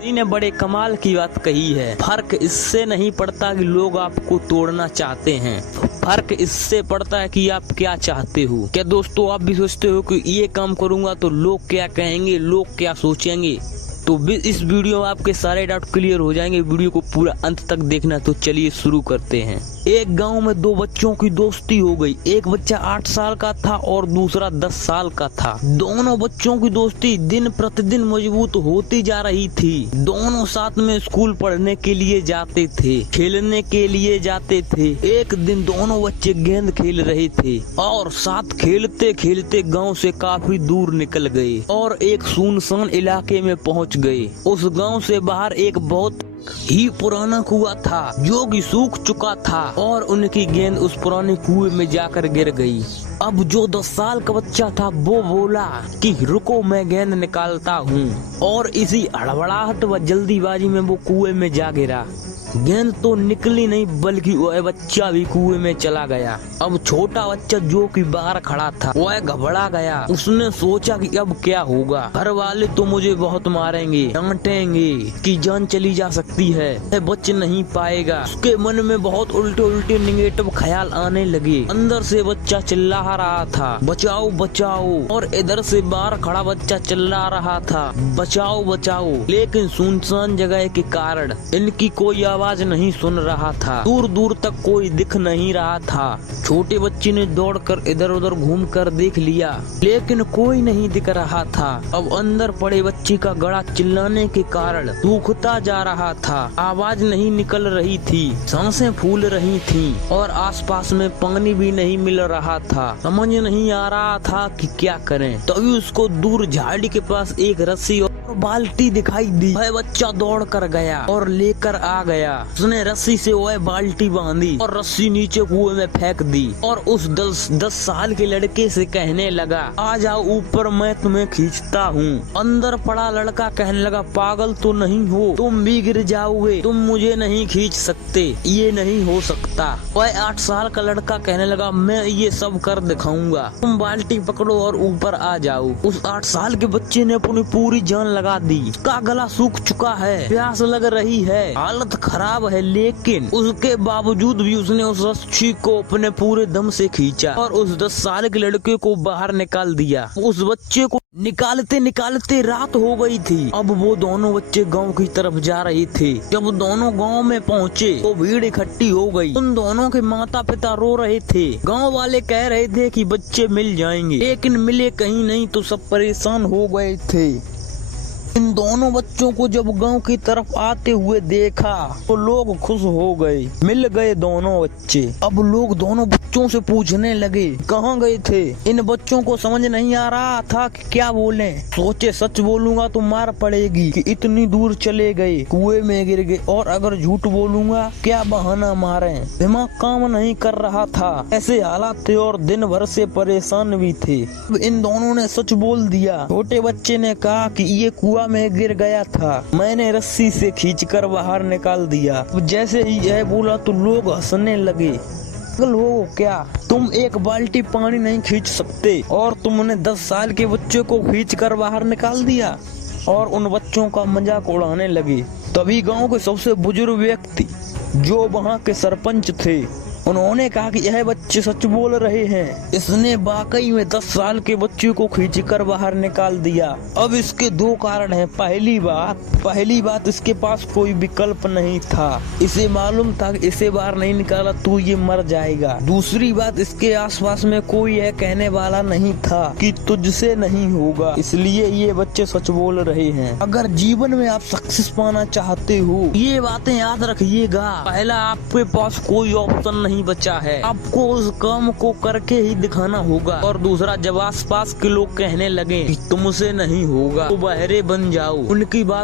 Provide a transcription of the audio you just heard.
किसी ने बड़े कमाल की बात कही है, फर्क इससे नहीं पड़ता कि लोग आपको तोड़ना चाहते हैं, फर्क इससे पड़ता है कि आप क्या चाहते हो। क्या दोस्तों आप भी सोचते हो कि ये काम करूंगा तो लोग क्या कहेंगे, लोग क्या सोचेंगे? तो इस वीडियो में आपके सारे डाउट क्लियर हो जाएंगे। वीडियो को पूरा अंत तक देखना। तो चलिए शुरू करते हैं। एक गांव में दो बच्चों की दोस्ती हो गई। एक बच्चा 8 साल का था और दूसरा 10 साल का था। दोनों बच्चों की दोस्ती दिन प्रतिदिन मजबूत होती जा रही थी। दोनों साथ में स्कूल पढ़ने के लिए जाते थे, खेलने के लिए जाते थे। एक दिन दोनों बच्चे गेंद खेल रहे थे और साथ खेलते खेलते गांव से काफी दूर निकल गए और एक सुनसान इलाके में पहुंच गए। उस गांव से बाहर एक बहुत ही पुराना कुआं था जो कि सूख चुका था और उनकी गेंद उस पुराने कुएं में जाकर गिर गई। अब जो 10 साल का बच्चा था वो बोला कि रुको मैं गेंद निकालता हूँ, और इसी हड़बड़ाहट व जल्दीबाजी में वो कुएं में जा गिरा। गेंद तो निकली नहीं बल्कि वह बच्चा भी कुएं में चला गया। अब छोटा बच्चा जो कि बाहर खड़ा था वह घबरा गया। उसने सोचा कि अब क्या होगा, घर वाले तो मुझे बहुत मारेंगे, डांटेंगे कि जान चली जा सकती है, वह बच नहीं पाएगा। उसके मन में बहुत उल्टे उल्टे निगेटिव ख्याल आने लगे। अंदर से बच्चा चिल्ला रहा था बचाओ बचाओ, और इधर से बाहर खड़ा बच्चा चिल्ला रहा था बचाओ बचाओ। लेकिन सुनसान जगह के कारण इनकी कोई आवाज नहीं सुन रहा था। दूर दूर तक कोई दिख नहीं रहा था। छोटे बच्चे ने दौड़कर इधर उधर घूमकर देख लिया लेकिन कोई नहीं दिख रहा था। अब अंदर पड़े बच्चे का गला चिल्लाने के कारण सूखता जा रहा था। आवाज नहीं निकल रही थी, सांसें फूल रही थी और आसपास में पानी भी नहीं मिल रहा था। समझ नहीं आ रहा था कि क्या करें। तभी उसको दूर झाड़ी के पास एक रस्सी और बाल्टी दिखाई दी। वह बच्चा दौड़ कर गया और लेकर आ गया। उसने रस्सी से वह बाल्टी बांधी और रस्सी नीचे कुएं में फेंक दी और उस 10 साल के लड़के से कहने लगा आ जाओ ऊपर, मैं तुम्हें खींचता हूँ। अंदर पड़ा लड़का कहने लगा पागल तो नहीं हो, तुम भी गिर जाओगे, तुम मुझे नहीं खींच सकते, ये नहीं हो सकता। वह 8 साल का लड़का कहने लगा मैं ये सब कर दिखाऊंगा, तुम बाल्टी पकड़ो और ऊपर आ जाओ। उस 8 साल के बच्चे ने अपनी पूरी जान लगा दी। उसका गला सूख चुका है, प्यास लग रही है, हालत खराब है, लेकिन उसके बावजूद भी उसने उस रस्सी को अपने पूरे दम से खींचा और उस 10 साल के लड़के को बाहर निकाल दिया। उस बच्चे को निकालते निकालते रात हो गई थी। अब वो दोनों बच्चे गांव की तरफ जा रहे थे। जब दोनों गांव में पहुंचे तो भीड़ इकट्ठी हो गई। उन दोनों के माता पिता रो रहे थे। गांव वाले कह रहे थे कि बच्चे मिल जाएंगे, लेकिन मिले कहीं नहीं तो सब परेशान हो गए थे। इन दोनों बच्चों को जब गांव की तरफ आते हुए देखा तो लोग खुश हो गए, मिल गए दोनों बच्चे। अब लोग दोनों बच्चों से पूछने लगे कहाँ गए थे। इन बच्चों को समझ नहीं आ रहा था कि क्या बोलें। सोचे सच बोलूंगा तो मार पड़ेगी कि इतनी दूर चले गए, कुएं में गिर गए, और अगर झूठ बोलूंगा क्या बहाना मारे। दिमाग काम नहीं कर रहा था। ऐसे हालात थे और दिन भर से परेशान भी थे। अब इन दोनों ने सच बोल दिया। छोटे बच्चे ने कहा कि ये कुआं में गिर गया था, मैंने रस्सी से खींचकर बाहर निकाल दिया। जैसे ही यह बोला तो लोग हंसने लगे। पागल हो क्या, तुम एक बाल्टी पानी नहीं खींच सकते और तुमने 10 साल के बच्चे को खींचकर बाहर निकाल दिया। और उन बच्चों का मजाक उड़ाने लगे। तभी गांव के सबसे बुजुर्ग व्यक्ति जो वहाँ के सरपंच थे उन्होंने कहा कि यह बच्चे सच बोल रहे हैं, इसने वाकई में 10 साल के बच्चे को खींचकर बाहर निकाल दिया। अब इसके 2 कारण हैं। पहली बात इसके पास कोई विकल्प नहीं था। इसे मालूम था कि इसे बाहर नहीं निकाला तो ये मर जाएगा। दूसरी बात इसके आसपास में कोई यह कहने वाला नहीं था कि तुझसे नहीं होगा, इसलिए ये बच्चे सच बोल रहे हैं। अगर जीवन में आप सक्सेस पाना चाहते हो ये बातें याद रखिएगा। पहला, आपके पास कोई ऑप्शन नहीं बचा है, आपको उस काम को करके ही दिखाना होगा। और दूसरा, जब आसपास के लोग कहने लगे कि तुमसे नहीं होगा तो बहरे बन जाओ, उनकी बात